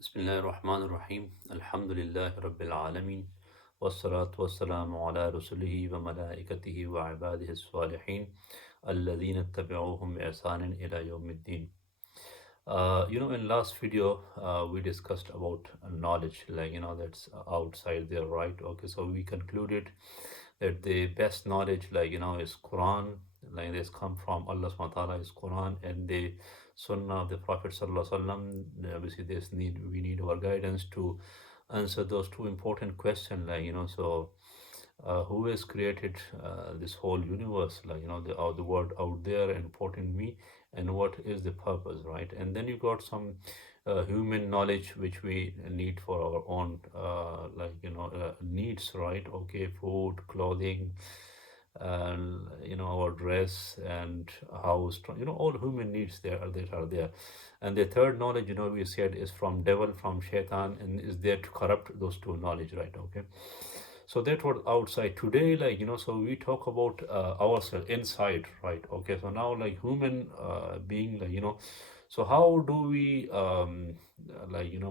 بسم الله الرحمن الرحيم الحمد لله رب العالمين والصلاة والسلام على رسله وملائكته وعباده الصالحين الذين اتبعوهم بإحسان إلى يوم الدين. In last video, we discussed about knowledge, that's outside there, right? Okay, so we concluded that the best knowledge, is Quran, like this come from Allah Subhanahu wa Taala is Quran and the Sunnah of the Prophet Sallallahu Alaihi Wasallam. Obviously, we need our guidance to answer those two important questions, who has created this whole universe, the world out there and put in me, and what is the purpose, right? And then you got some human knowledge which we need for our own needs, right? Okay, food, clothing, and our dress and house, all human needs there are that are there. And the third knowledge, we said, is from devil, from shaitan, and is there to corrupt those two knowledge, right? Okay, so that was outside. Today, so we talk about ourselves inside, right? Okay, so now, like human being, so how do we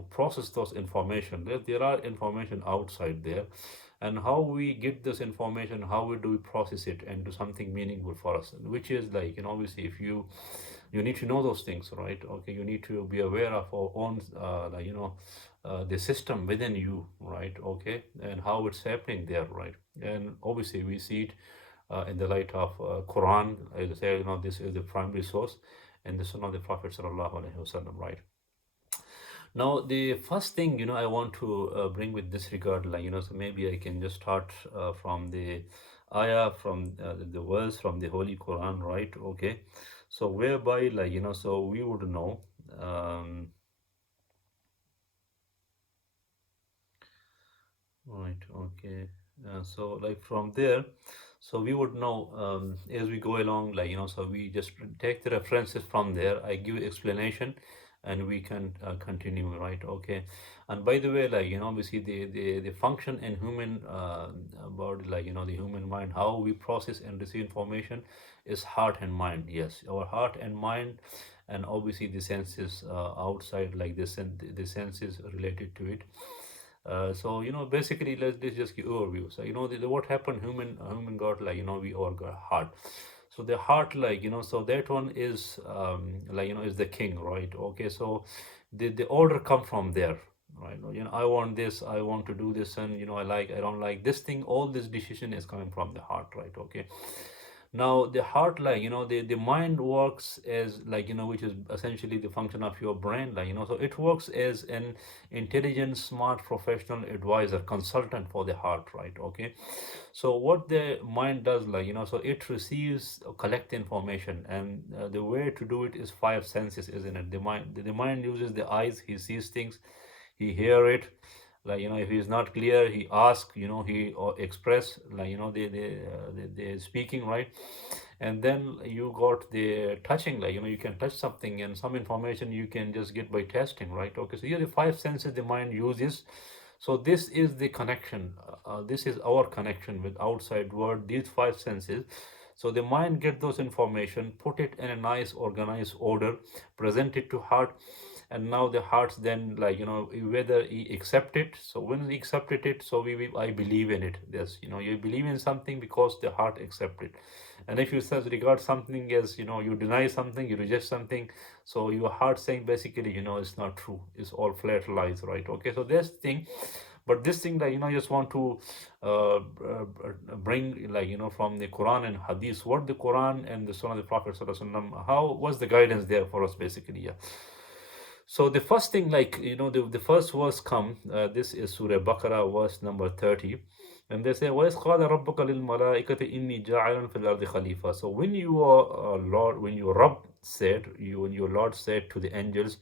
process those information? There are information outside there, and how we get this information, how we do we process it into something meaningful for us, which is obviously, if you need to know those things, right? Okay, you need to be aware of our own the system within you, right? Okay, and how it's happening there, right? And obviously we see it in the light of Quran. As I say, this is the primary source, and the Sunnah of the Prophet sallallahu alaihi wasallam, right? Now, the first thing, I want to bring with this regard, so maybe I can just start from the ayah, from the verse from the Holy Quran, right? Okay, so whereby, so we would know, right? Okay, so like from there, so we would know as we go along, so we just take the references from there. I give explanation, and we can continue, right? Okay, and by the way, obviously the function in human body, the human mind, how we process and receive information is heart and mind. Yes, our heart and mind, and obviously the senses outside, like this, and the senses related to it. So basically, let's just give overview. So what happened, human got, we all got heart. So the heart, so that one is is the king, right? Okay, so the order come from there, right? I want this, I want to do this, and I don't like this thing. All this decision is coming from the heart, right? Okay, now the heart, the mind works as, which is essentially the function of your brain, so it works as an intelligent, smart, professional advisor, consultant for the heart, right? Okay, so what the mind does, so it receives, collect information, and the way to do it is five senses, isn't it? The mind uses the eyes, he sees things, he hear it, if he's not clear, he ask, he or express, the speaking, right? And then you got the touching, you can touch something, and some information you can just get by testing, right? Okay, so here the five senses the mind uses. So this is the connection, this is our connection with outside world, these five senses. So the mind get those information, put it in a nice organized order, present it to heart, and now the hearts then, whether he accept it. So when he accepted it, so I believe in it. Yes, you believe in something because the heart accept it. And if you says regard something as, you deny something, you reject something, so your heart saying basically, it's not true, it's all flat lies, right? Okay, so this thing, but this thing, just want to bring, from the Quran and Hadith, what the Quran and the Sunnah of the Prophet Sallallahu Alaihi Wasallam, how was the guidance there for us, basically. Yeah, so the first thing, the first verse come, this is Surah Baqarah, verse number 30. And they say, وَإِذْ قَالَ رَبُّكَ لِلْمَلَائِكَةِ إِنِّي جَاعِلٌ فِي الْأَرْضِ خَلِيفَةً. So when your Lord, when your Rabb said, when your Lord said to the angels,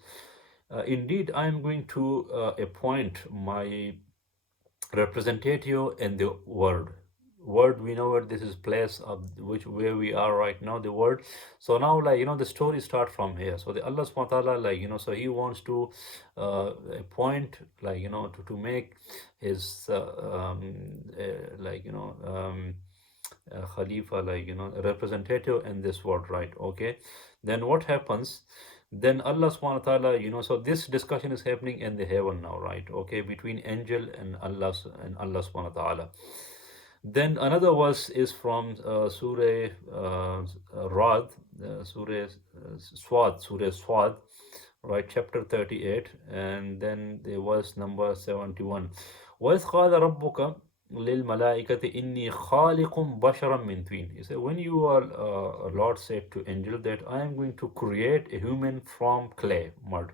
indeed, I am going to appoint my representative in the world. Word, we know what this is, place of which, where we are right now, the word. So now, the story start from here. So the Allah subhanahu wa ta'ala, so he wants to appoint, to make his Khalifa, representative in this world, right? Okay, then what happens, Then Allah subhanahu wa ta'ala, so this discussion is happening in the heaven now, right? Okay, between angel and Allah subhanahu wa ta'ala. Then another verse is from Surah Rad, Surah Swad, right, chapter 38, and then the verse number 71. وَإِذْ قَالَ رَبُّكَ لِلْمَلَائِكَةِ إِنِّي خَالِقٌ بَشَرًا مِّن طِينٍ. He said, when you are, Lord said to angel that I am going to create a human from clay, mud.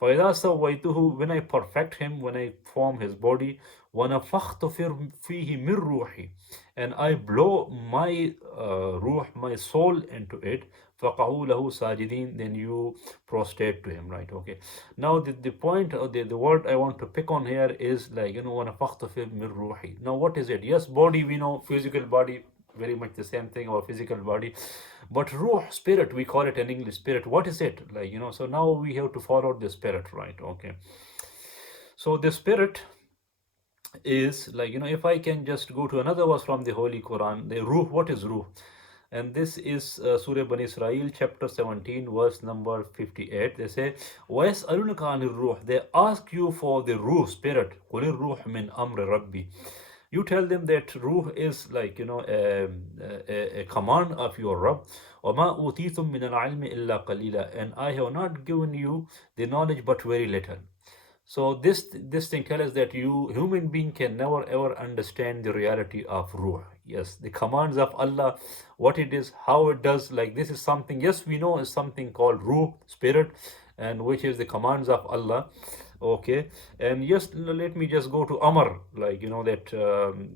فَإِذَا سَوَّيْتُهُ, when I perfect him, when I form his body, وَنَفَخْتُ فِيهِ مِن رُوحِي, and I blow my ruh, my soul into it, فَقَعُوا لَهُ سَاجِدِينَ, then you prostrate to him, right? Okay. Now the point, or the word I want to pick on here is like, وَنَفَخْتُ فِيهِ مِن رُوحِي. Now what is it? Yes, body, we know, physical body, very much the same thing, our physical body. But ruh, spirit, we call it in English spirit. What is it? Like, so now we have to follow the spirit, right? Okay. So the spirit is like, if I can just go to another verse from the Holy Quran, the ruh, what is ruh? And this is Surah Bani Israel, chapter 17, verse number 58. They say, وَيَسْأَلُونَكَ عَنِ الرُّوحِ, they ask you for the ruh, spirit. قُلِ الرُّوحُ مِنْ أَمْرِ رَبِّي. You tell them that ruh is like, a command of your Rabb. وَمَا أُوتِيتُم مِّنَ الْعِلْمِ إِلَّا قَلِيلًا, and I have not given you the knowledge but very little. So this thing tells us that you human being can never ever understand the reality of ruh. Yes, the commands of Allah, what it is, how it does. Like this is something. Yes, we know is something called ruh, spirit, and which is the commands of Allah. Okay, and yes, let me just go to Amr. Like that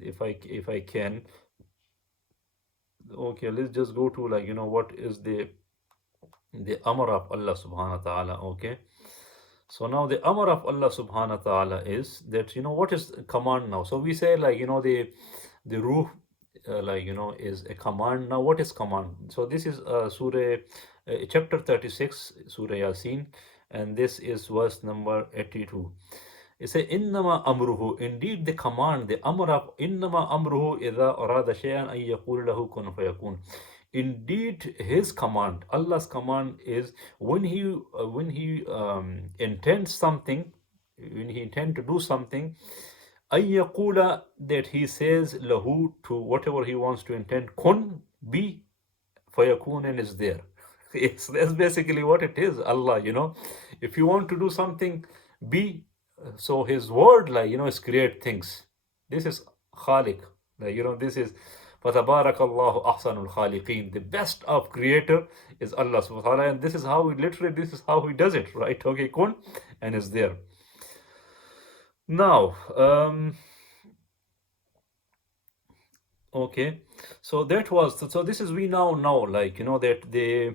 if I can. Okay, let's just go to like what is the Amr of Allah Subhanahu wa Taala. Okay. So now the amr of Allah subhanahu wa ta'ala is that, what is command now? So we say like, the ruh, like, is a command. Now what is command? So this is Surah, chapter 36, Surah Yasin, and this is verse number 82. It says, Innama amruhu, indeed the command, the amr of Innama amruhu idha arada shay'an ay yaqul lahu kun fayakun. Indeed, his command, Allah's command is when he intends something, when he intends to do something, ayyakula, that he says lahu, to whatever he wants to intend, kun, be, fayakun, and is there. Yes, that's basically what it is. Allah, if you want to do something, be. So his word, like is create things. This is Khalik. Like, this is فَتَبَارَكَ اللَّهُ أَحْسَنُ الْخَالِقِينَ. The best of creator is Allah subhanahu wa ta'ala, and this is how he literally, this is how he does it, right? Okay, kun, and is there. Now, okay, so that was, so this is, we now know, like that the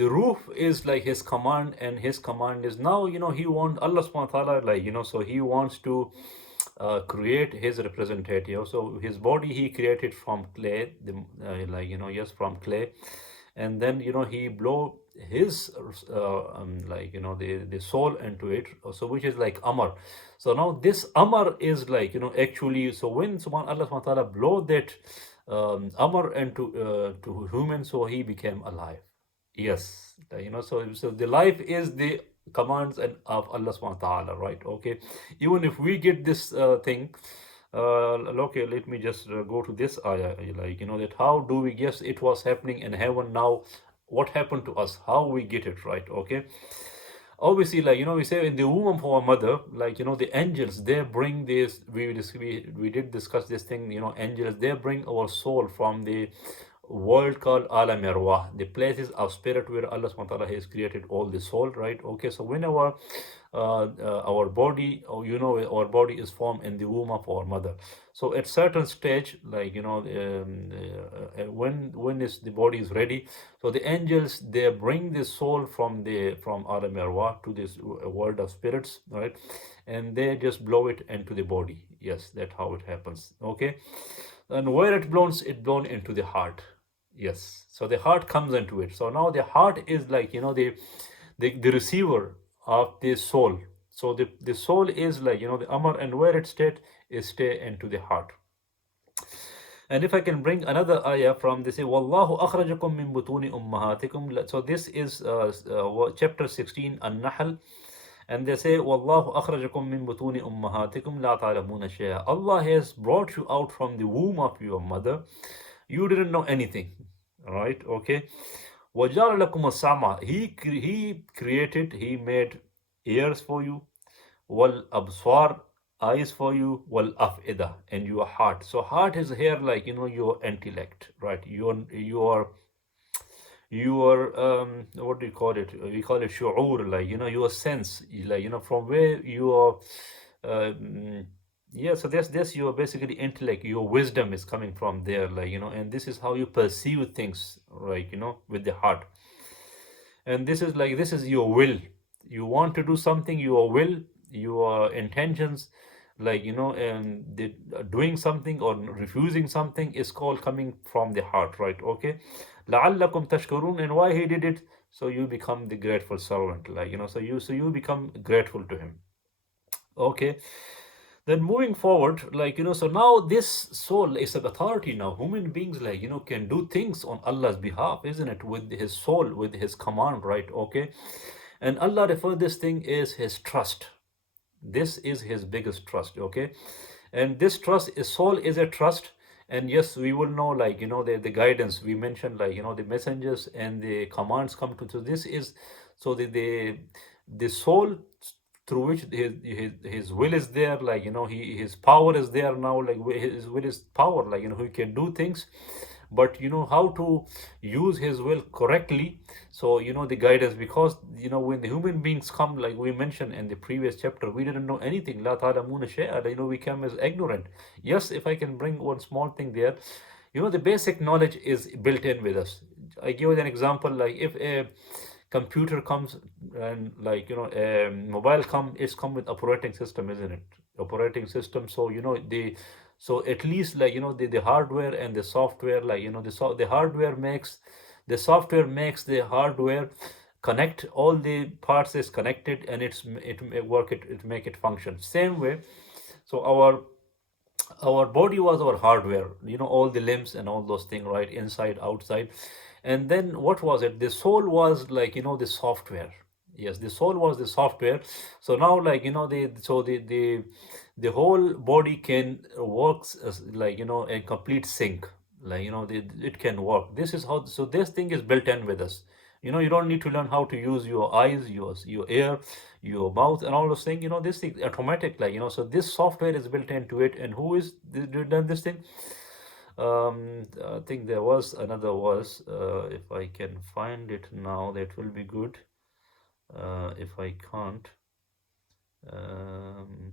roof is like his command, and his command is now, he wants Allah subhanahu wa ta'ala, like so he wants to create his representative. So his body he created from clay, like yes, from clay, and then he blow his like the soul into it, so which is like amar. So now this amar is like actually, so when Allah subhanahu wa ta'ala blow that amar into to human, so he became alive. Yes, so the life is the commands and of Allah subhanahu wa ta'ala, right? Okay, even if we get this thing, okay, let me just go to this ayah, like that how do we guess it was happening in heaven. Now what happened to us, how we get it, right? Okay, obviously, like we say in the womb of our mother, like the angels, they bring this, we did discuss this thing, angels, they bring our soul from the world called Alam Arwah, the places of spirit where Allah subhanahu wa ta'ala has created all the soul, right? Okay, so whenever our body, or our body is formed in the womb of our mother, so at certain stage, like when is the body is ready, so the angels, they bring the soul from Alam Arwah to this world of spirits, right? And they just blow it into the body. Yes, that's how it happens. Okay, and where it blown into the heart. Yes, so the heart comes into it. So now the heart is like the receiver of the soul. So the soul is like the amar, and where it stay is stay into the heart. And if I can bring another ayah from this, Wallahu akhrajakum min butuni ummahatikum. So this is chapter 16, An-Nahl. And they say, Wallahu akhrajakum min butuni ummahatikum la ta'lamuna shay'a. Allah has brought you out from the womb of your mother. You didn't know anything. Right? Okay. وَجَعَلَ لَكُمُ السَّمْعَ. He created, He made ears for you. Wal abswar, eyes for you. Wal afida, and your heart. So heart is here like your intellect, right? Your what do you call it? We call it shu'ur, like your sense, like from where you are. Um, yeah, so that's your basically intellect. Your wisdom is coming from there, like and this is how you perceive things, right? With the heart. And this is your will. You want to do something, your will, your intentions, like and doing something or refusing something is called coming from the heart, right? Okay. لعلكم تشكرون. And why he did it? So you become the grateful servant, like so you become grateful to him. Okay. Then moving forward, like so now this soul is an authority. Now human beings, like can do things on Allah's behalf, isn't it? With his soul, with his command, right? Okay. And Allah refer this thing is his trust. This is his biggest trust. Okay. And this trust is soul is a trust. And yes, we will know, like the guidance we mentioned, like the messengers and the commands come to. So this is, so the soul through which his will is there, like his power is there now, like his will is power, like he can do things. But how to use his will correctly. So the guidance, because when the human beings come, like we mentioned in the previous chapter, we didn't know anything. La ta'lamuna shay'a, we came as ignorant. Yes, if I can bring one small thing there, the basic knowledge is built in with us. I give you an example, like if a computer comes, and like a mobile it's come with operating system, isn't it? Operating system. So so at least, like the hardware and the software, like the hardware makes, the software makes the hardware connect, all the parts is connected, and it may work, it make it function same way. So our body was our hardware, all the limbs and all those things, right? Inside, outside. And then what was it? The soul was like the software. Yes, the soul was the software. So now, like the whole body can works as, like a complete sync, like it can work. This is how, so this thing is built in with us. You don't need to learn how to use your eyes, your ear, your mouth, and all those things. This thing automatic, like so this software is built into it. And who is done this thing? I think there was another was, if I can find it now, that will be good. If I can't, um,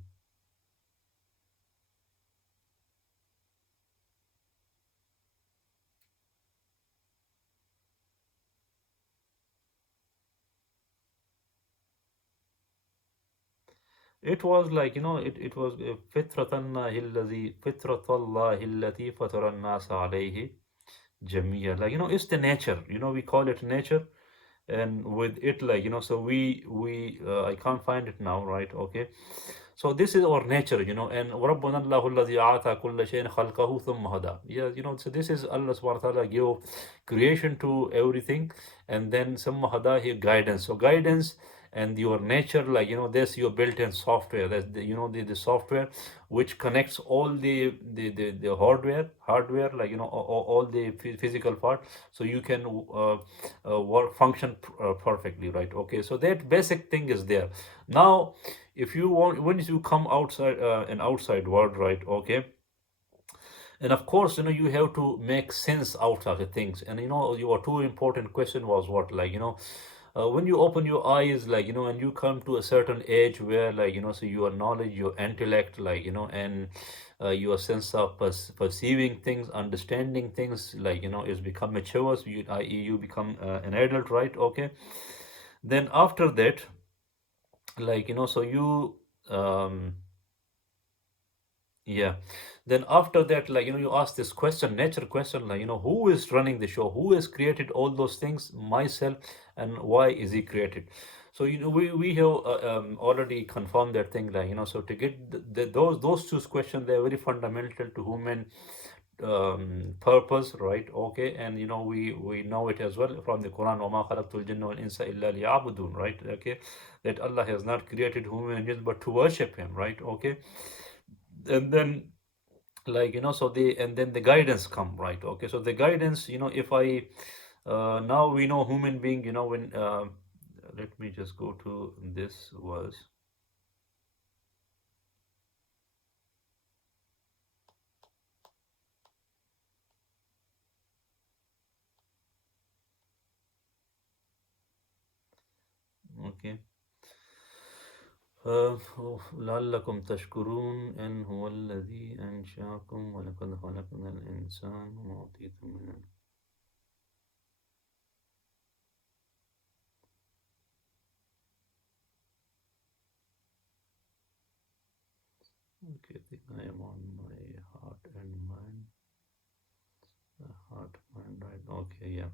it was like it was fitratallahi allati fatara an-nas alayhi jamia. Like it's the nature. We call it nature. And with it, like so we I can't find it now, right? Okay. So this is our nature. And رَبُّنَا اللَّهُ الَّذِي أَعْطَى كُلَّ شَيْءٍ خَلْقَهُ ثُمَّ هَدَى. Yeah, so this is Allah subhanahu wa ta'ala give creation to everything, and then ثُمَّ هَدَى, He guidance. So guidance and your nature, like there's your built-in software. That's the software which connects all the hardware, like all the physical part, so you can work function perfectly, right? Okay. So that basic thing is there. Now if you want, when you come outside, an outside world, right? Okay. And of course, you have to make sense out of the things. And your two important question was what, like when you open your eyes, like and you come to a certain age where, like so your knowledge, your intellect, like and your sense of perceiving things, understanding things, like is become mature. So i.e. you become an adult, right? Okay. Then after that, like so you yeah. Then after that, like you ask this question, nature question, like who is running the show? Who has created all those things? Myself. And why is he created? So we have already confirmed that thing, like so to get those two questions, they're very fundamental to human, purpose, right? Okay, and we know it as well from the Quran, وَمَا خَلَقْتُ الْجِنَّ وَالْإِنسَ إِلَّا لِيَعْبُدُونَ, right? Okay, that Allah has not created human and jinn but to worship Him, right? Okay, and then so the and then the guidance come, right? Okay, so the guidance, if I now we know human being, when let me just go to this was okay. لعلكم تشكرون إن هو الذي أنشأكم ولقد خلقنا الإنسان وأعطيتم من okay, I think I am on my heart and mind. Heart, mind, right? Okay, yeah.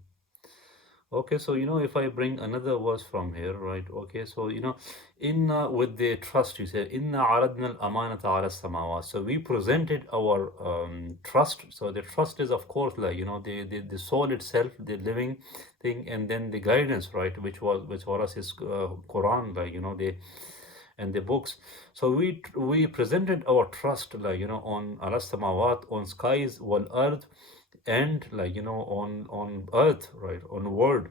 Okay, so if I bring another verse from here, right? Okay, so in with the trust, you say inna aradna al-amanata ala samawat. So we presented our trust. So the trust is, of course, like the soul itself, the living thing, and then the guidance, right? Which for us is Quran, like the and the books. So we presented our trust, like on ala samawat, on skies, wal earth, and like on earth, right, on world.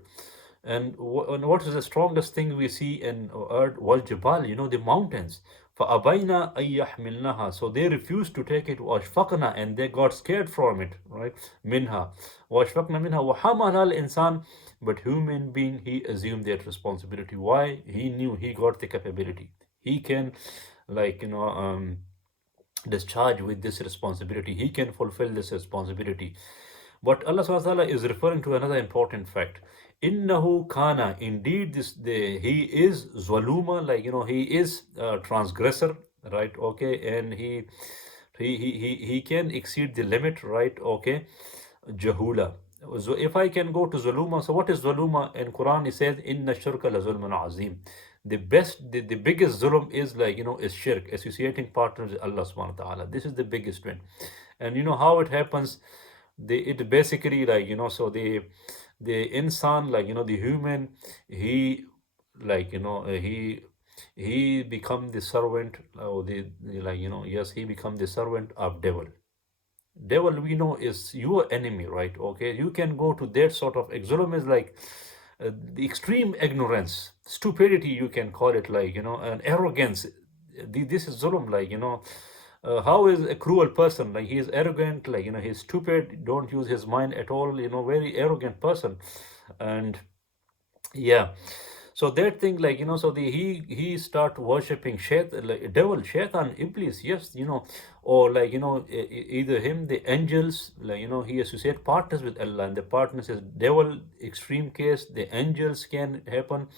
And what is the strongest thing we see in earth? Wal jibal, the mountains. فَأَبَيْنَا أَن يَحْمِلْنَهَا. So they refused to take it. وَأَشْفَقْنَا, and they got scared from it, right? Minha. وَأَشْفَقْنَا مِنْهَا وَحَمَلَهَا الْإِنسان. But human being, he assumed that responsibility. Why? He knew he got the capability. He can, like, discharge with this responsibility. He can fulfill this responsibility. But Allah subhanahu wa ta'ala is referring to another important fact. Innahu kana, indeed he is zaluma, like he is a transgressor, right? Okay, and he can exceed the limit, right? Okay, jahula. So if I can go to zuluma, so what is zuluma? In Quran it says inna shirka la zulmun azim. The biggest zulum is, like is shirk, associating partners with Allah subhanahu wa ta'ala. This is the biggest one. And how it happens? It basically, like so the insan, like the human, he, like he become the servant, or the like yes, he become the servant of devil. Devil, we know, is your enemy, right? Okay, you can go to that sort of zulm is like the extreme ignorance, stupidity, you can call it, like and arrogance. This is zulm, like how is a cruel person, like he is arrogant, like he's stupid, don't use his mind at all, very arrogant person. And yeah, so that thing, like so he start worshipping like devil, shaitan, iblis, yes, or like either him, the angels, like he associate partners with Allah, and the partners is devil, extreme case, the angels can happen,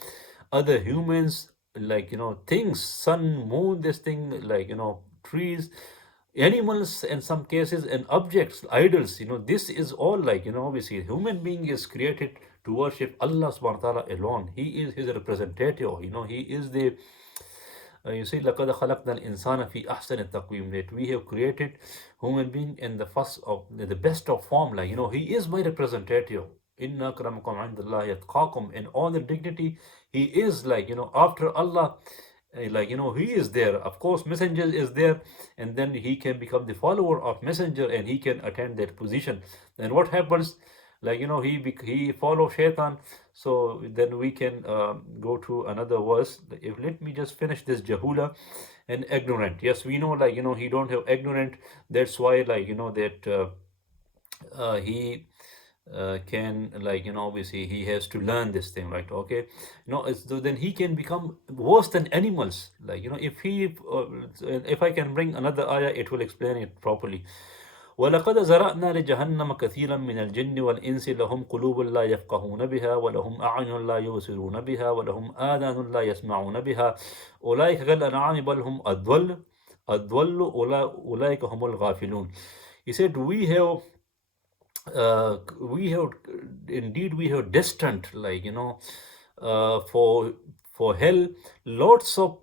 other humans, like things, sun, moon, this thing, like trees, animals in some cases, and objects, idols, this is all, like obviously human being is created to worship Allah subhanahu wa ta'ala alone. He is his representative, he is the you see, لَقَدْ خَلَقْنَا الْإِنسَانَ فِي أَحْسَنِ التَّقْوِيمِ, that we have created human being in the first of the best of form, like he is my representative. Inna akramakum indallahi atqakum, in all the dignity, he is, like after Allah, like he is there, of course messenger is there, and then he can become the follower of messenger, and he can attain that position. And what happens, like he follow shaitan. So then we can go to another verse. If let me just finish this jahula and ignorant. Yes, we know, like he don't have ignorant, that's why, like that he can, like obviously he has to learn this thing, right? Okay, so then he can become worse than animals, like if I can bring another ayah, it will explain it properly. ولقد زرعنا لجهنم كثيرا من الجن والإنس لهم قلوب لا يفقهون بها ولهم أعين لا يبصرون بها ولهم آذان لا يسمعون بها أولئك كالأنعام بل هم أضل أولئك هم الغافلون. He said, we have indeed, we have destined, like for hell, lots of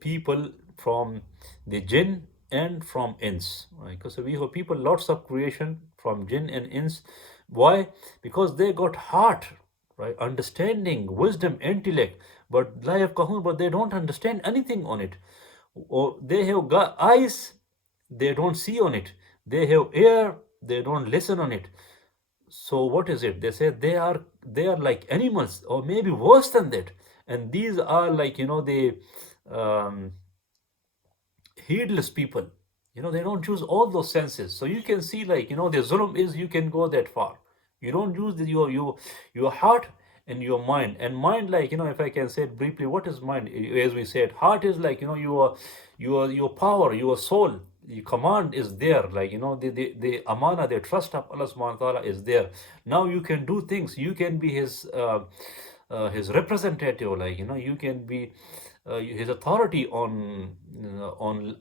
people from the jinn and from ins, right? Because we have people, lots of creation from jinn and ins. Why? Because they got heart, right? Understanding, wisdom, intellect, but la yafqahun, but they don't understand anything on it. Or they have got eyes, they don't see on it. They have ear, they don't listen on it. So what is it? They say they are like animals, or maybe worse than that. And these are like, the um, heedless people. They don't use all those senses. So you can see, like, the zulm is, you can go that far. You don't use your heart and your mind. And mind, like, if I can say it briefly, what is mind? As we said, heart is like, your power, your soul. The command is there, like, the amana, the trust of Allah subhanahu wa ta'ala is there. Now you can do things. You can be his representative, like, you can be his authority on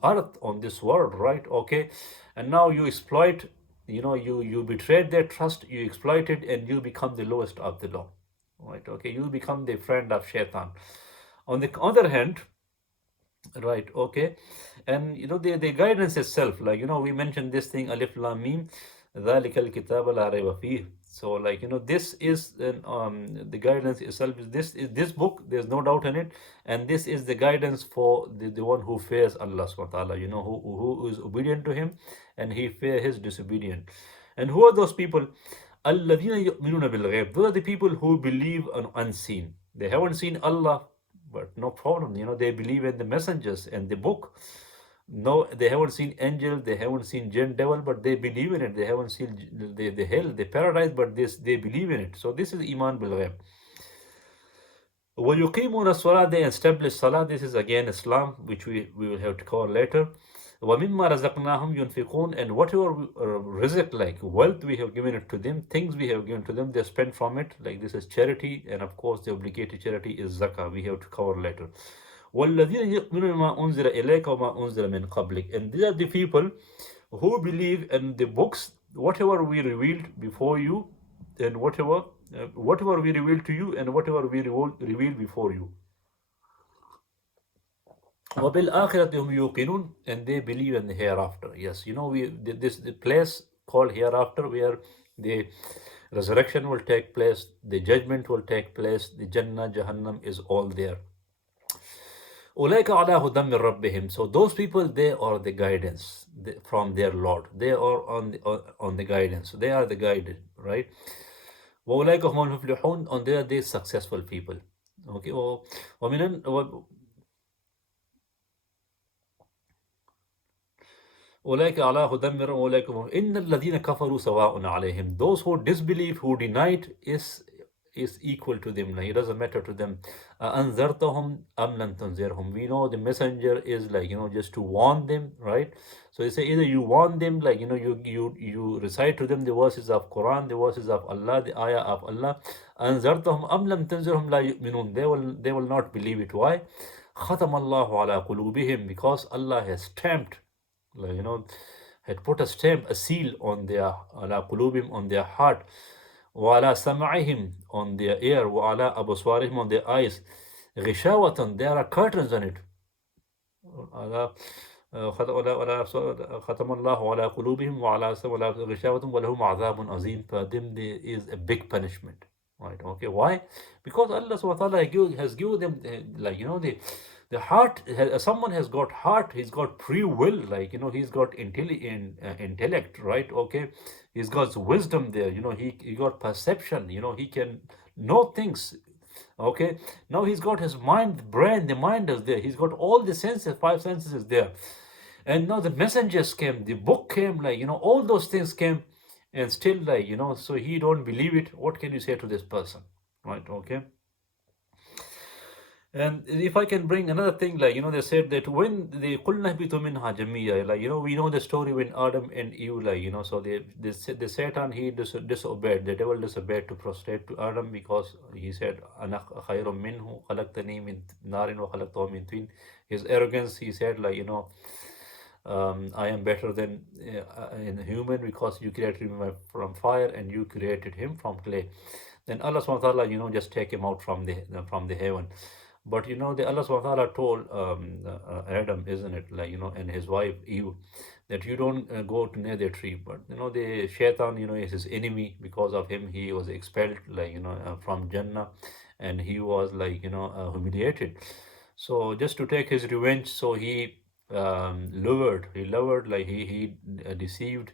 earth, on this world, right? Okay. And now you exploit, you betrayed their trust, you exploit it, and you become the lowest of the low, right? Okay, you become the friend of shaitan. On the other hand, right, okay, and the guidance itself, like, we mentioned this thing, alif lam mim, ذَلِكَ الْكِتَابَ لَا رَيْبَ فِيهِ. So, like, this is the guidance itself. This book, there's no doubt in it, and this is the guidance for the one who fears Allah subhanahu wa ta'ala, who is obedient to him, and he fear his disobedient. And who are those people? الَّذِينَ يُؤْمِنُونَ بِالْغَيْبِ. Those are the people who believe on unseen. They haven't seen Allah, but no problem. They believe in the messengers and the book. No, they haven't seen angel, they haven't seen jinn, devil, but they believe in it. They haven't seen the hell, the paradise, but they believe in it. So this is iman bil ghaib. وَيُقِيمُونَ الصَّلَاةَ, they establish salah. This is again Islam, which we will have to cover later. وَمِمَّا رَزَقْنَاهُمْ يُنْفِقُونَ, and whatever rizq, like wealth we have given it to them, things we have given to them, they spend from it. Like, this is charity, and of course the obligatory charity is zakah. We have to cover later. وَالَّذِينَ يُؤْمِنُونَ مَا أُنزِلَ إِلَيْكَ وَمَا أُنزِلَ مِنْ قَبْلِكَ, and these are the people who believe in the books, whatever we revealed before you, and whatever we revealed to you, and whatever we revealed before you. وَبِالْآخِرَةِ هُمْ يُوقِنُونَ, and they believe in the hereafter. Yes, the place called hereafter, where the resurrection will take place, the judgment will take place, the Jannah, Jahannam is all there. أُولَٰئِكَ عَلَىٰ هُدًى مِّن رَبِّهِمْ. So those people, they are the guidance from their Lord. They are on the guidance. They are the guided, right? وَأُولَٰئِكَ هُمُ الْمُفْلِحُونَ, and they are the successful people. Okay. أولئك على هدى من أولئك إن الذين كفروا سواء عليهم. Those who disbelieve, who denied, is equal to them. Like, it doesn't matter to them. أنذرتهم أم لم تنذرهم. We know the messenger is, like, just to warn them, right? So you say, either you warn them, like, you recite to them the verses of Quran, the verses of Allah, the ayah of Allah. أنذرتهم أم لم تنذرهم لا يؤمنون. They will not believe it. Why? ختم الله على قلوبهم, because Allah has stamped, like, had put a stamp, a seal on their ala qulubim, on their heart, wa ala sam'ihim, on their ear, wa ala absarihim, on their eyes, ghishawatan, there are curtains on it. ختم الله على قلوبهم وعلى سمعهم غشاوة ولهم عذاب عظيم. For them there is a big punishment, right? Okay, why? Because Allah subhanahu wa ta'ala has given them, like, the heart. Someone has got heart, he's got free will, like, he's got intellect, right? Okay, he's got wisdom there, he got perception, he can know things. Okay, now he's got his mind, brain, the mind is there, he's got all the senses, five senses is there. And now the messengers came, the book came, like, all those things came, and still, like, so he don't believe it. What can you say to this person, right? Okay. And if I can bring another thing, like, they said that when the قُلْنَا اهْبِطُوا مِنْهَا جَمِيعًا, like, we know the story when Adam and Eve, like, so the Satan, he disobeyed, the devil disobeyed to prostrate to Adam, because he said, أَنَا خَيْرٌ مِّنْهُ خَلَقْتَنِي مِنْ نَارٍ وَخَلَقْتَهُ مِنْ طِينٍ. His arrogance, he said, like, I am better than in human, because you created him from fire and you created him from clay. Then Allah subhanahu wa ta'ala, just take him out from the heaven. But the Allah subhanahu wa ta'ala told Adam, isn't it, and his wife Eve, that you don't go to near the tree. But the shaitan, is his enemy. Because of him, he was expelled, from Jannah, and he was humiliated. So just to take his revenge, so he lured, like he deceived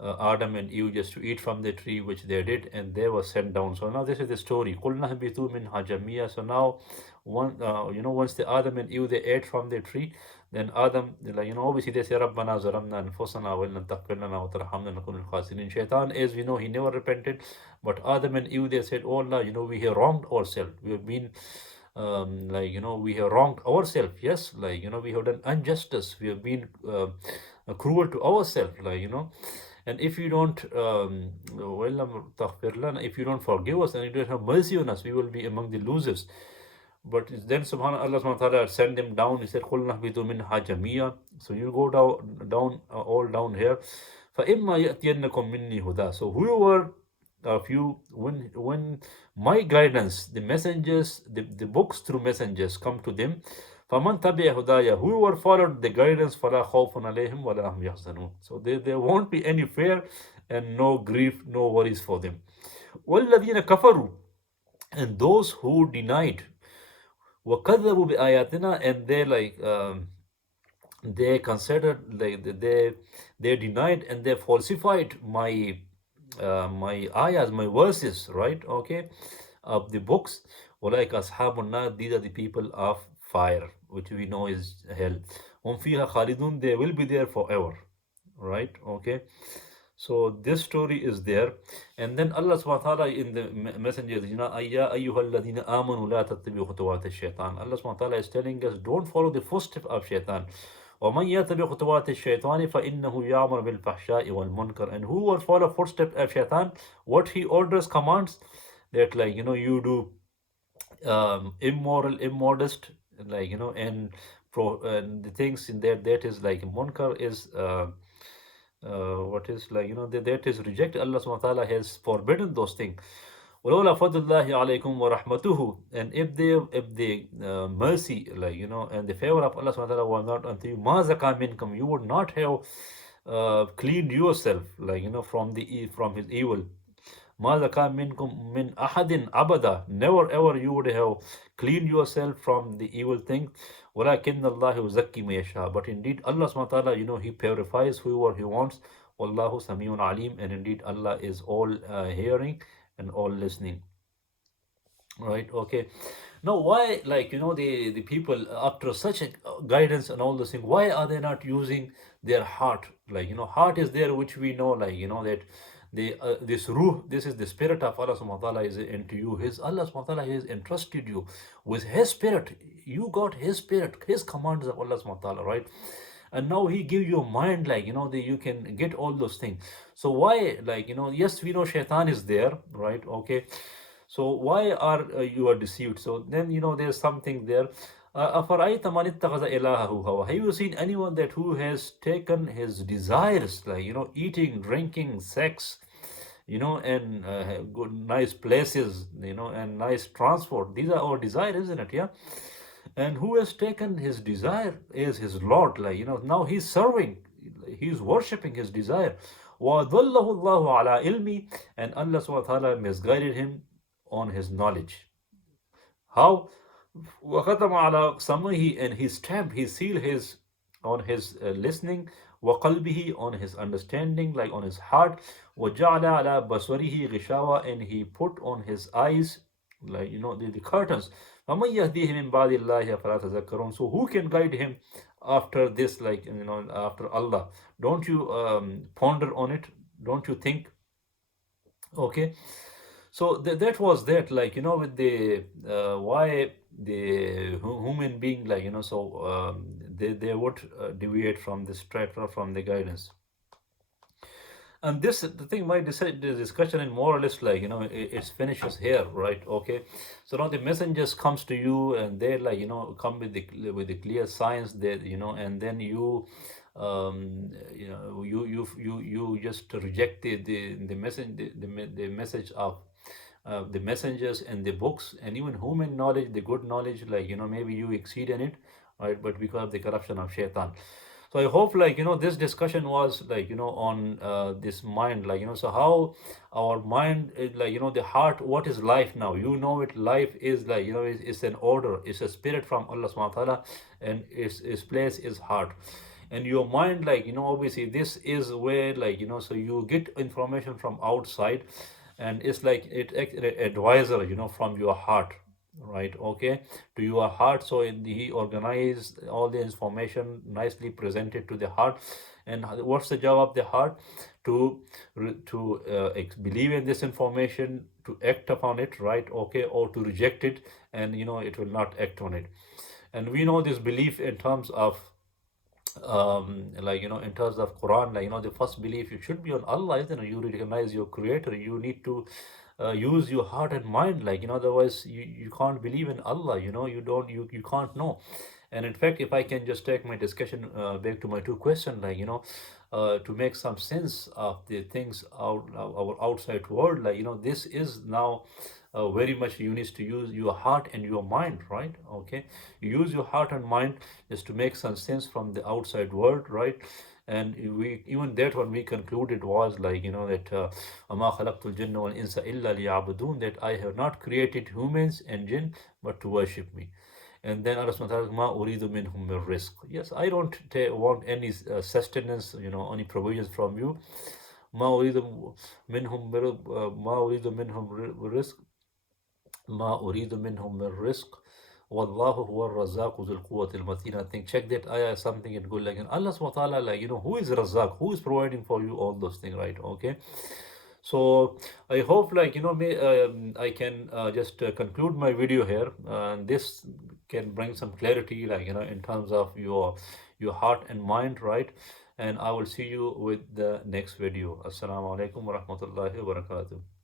Adam and Eve just to eat from the tree, which they did, and they were sent down. So now this is the story. قُلْنَا اهْبِطُوا مِنْهَا جَمِيعًا. So now, once the Adam and Eve they ate from the tree, then Adam, obviously they say, رَبَّنَا ظَلَمْنَا أَنفُسَنَا وَإِن لَمْ تَغْفِرْ لَنَا وَتَرْحَمْنَا لَنَكُونَ مِنَ الْخَاسِرِينَ. Shaitan, as we know, he never repented, but Adam and Eve they said, oh Allah, we have wronged ourselves. We have been we have wronged ourselves. Yes, we have done injustice. We have been cruel to ourselves, and if you don't if you don't forgive us and you don't have mercy on us, we will be among the losers. But then Allah subhanahu wa ta'ala sent them down. He said, قُلْنَا اهْبِطُوا مِنْهَا جَمِيعًا. So you go down, all down here. فَإِمَّا يَأْتِيَنَّكُم مِّنِّي هُدًى. So whoever of you, when my guidance, the messengers, the books through messengers come to them, فَمَنْ تَبِعَ هُدَايَ, whoever followed the guidance, فَلَا خَوْفٌ عَلَيْهِمْ وَلَا هُمْ يَحْزَنُونَ. So there won't be any fear and no grief, no worries for them. وَالَّذِينَ كَفَرُوا, and those who denied, وَكَذَّبُوا بِآيَاتِنَا, and they considered, they denied and they falsified my ayahs, my verses, right? Okay, of the books. Like ashabun nar, these are the people of fire, which we know is hell. Hum fiha khalidun, they will be there forever, right? Okay, so this story is there. And then Allah subhanahu wa ta'ala in the messengers, ayya ayyuhalladhina amanu la tattabi'u khutuwat ash-shaytan. Allah subhanahu wa ta'ala is telling us, don't follow the footsteps of shaitan. وَمَنْ يَتَّبِعْ خُطُوَاتِ الشَّيْطَانِ فَإِنَّهُ يَأْمُرُ بِالْفَحْشَاءِ وَالْمُنكَرِ. And who will follow footsteps of shaitan, what he orders, commands, that you do immoral, immodest, and and the things in there, that is like munkar is what is that is reject. Allah subhanahu wa ta'ala has forbidden those things. وَلَوْلَا فَضْلُ اللَّهِ عَلَيْكُمْ وَرَحْمَتُهُ. And if the mercy, and the favor of Allah subhanahu wa ta'ala was not unto you, مَا زَكَى مِنْكُمْ, you would not have cleaned yourself, from his evil. مَا زَكَى مِنْكُمْ مِنْ أَحَدٍ أَبَدًا, never ever you would have cleaned yourself from the evil thing. وَلَكِنَّ اللَّهَ يُزَكِّي مَن يَشَاءُ. But indeed Allah subhanahu wa ta'ala, he purifies whoever he wants. Wallahu Samiun Alim. And indeed Allah is all hearing and all listening. Right? Okay. Now, why, the people, after such a guidance and all those things, why are they not using their heart? Heart is there, which we know, that this ruh, this is the spirit of Allah subhanahu wa ta'ala is into you. Allah subhanahu wa ta'ala has entrusted you with his spirit. You got his spirit, his commands of Allah subhanahu wa ta'ala, right? And now he gives you a mind, that you can get all those things. So why, yes, we know shaitan is there, right? Okay, so why are you are deceived? So then there's something there. أَفَرَأَيْتَ مَنِ اتَّخَذَ إِلَهَهُ هَوَاهُ. Have you seen anyone that who has taken his desires, eating, drinking, sex, and good nice places, and nice transport? These are our desire, isn't it? Yeah. And who has taken his desire as his Lord, now he's serving, he's worshipping his desire. وَضَلَّهُ اللَّهُ عَلَى إِلْمِ. And Allah subhanahu wa ta'ala misguided him on his knowledge. How? وَخَتَمَ عَلَى سَمْعِهِ. And he stamped, he sealed his on his listening. وَقَلْبِهِ. On his understanding, on his heart. وَجَعَلَ عَلَى بَصَرِهِ غِشَاوَةً. And he put on his eyes, the curtains. وَمَنْ يَهْدِيهِ مِنْ بَعْدِ اللَّهِ أَفَلَا تَذَكَّرُونَ. So who can guide him after this, after Allah? Don't you ponder on it? Don't you think? Okay, so that was that, with the why the human being, they would deviate from the straight, from the guidance. And this, the thing, my the discussion in more or less, it finishes here, right? Okay, so now the messengers comes to you, and they, come with the clear signs, that and then you you just reject the message, the message of the messengers and the books, and even human knowledge, the good knowledge, like, maybe you exceed in it, right? But because of the corruption of shaitan. So I hope, like, this discussion was, like, on this mind, like, so how our mind is, like, the heart, what is life now? It, life is, like, it's an order, it's a spirit from Allah subhanahu wa ta'ala, and its place is heart. And your mind, like, obviously this is where, like, so you get information from outside, and it's like advisor, from your heart, right? Okay, to your heart. So he organized all the information, nicely presented to the heart. And what's the job of the heart? To believe in this information, to act upon it, right? Okay, or to reject it, and it will not act on it. And we know this belief in terms of, like, in terms of Quran, like, the first belief you should be on Allah, isn't it? You recognize your creator, you need to use your heart and mind, like, otherwise you can't believe in Allah, you don't, you can't know. And in fact, if I can just take my discussion back to my two questions, like, to make some sense of the things out our outside world, like, this is now very much, you need to use your heart and your mind, right? Okay, you use your heart and mind just to make some sense from the outside world, right? And we, even that one we concluded was, like, that وَمَا خَلَقْتُ الْجِنَّ وَالْإِنسَ إِلَّا لِيَعْبُدُونَ, that I have not created humans and jinn but to worship me. And then Allah subhanahu wa ta'ala, مَا أُرِيدُ مِنْهُم مِّن رِزْقٍ. Yes, I don't want any sustenance, any provisions from you. ما أريد منهم ما أريد منهم رزق ما أريد منهم من رزق والله هو الرزاق ذو القوة المتين. I think check that ayah, something in good, like, and Allah subhanahu wa ta'ala, like, who is Razak, who is providing for you all those things, right? Okay, so I hope, like, I can just conclude my video here, and this can bring some clarity, like, in terms of your heart and mind, right? And I will see you with the next video. Assalamu alaikum wa rahmatullahi wa barakatuh.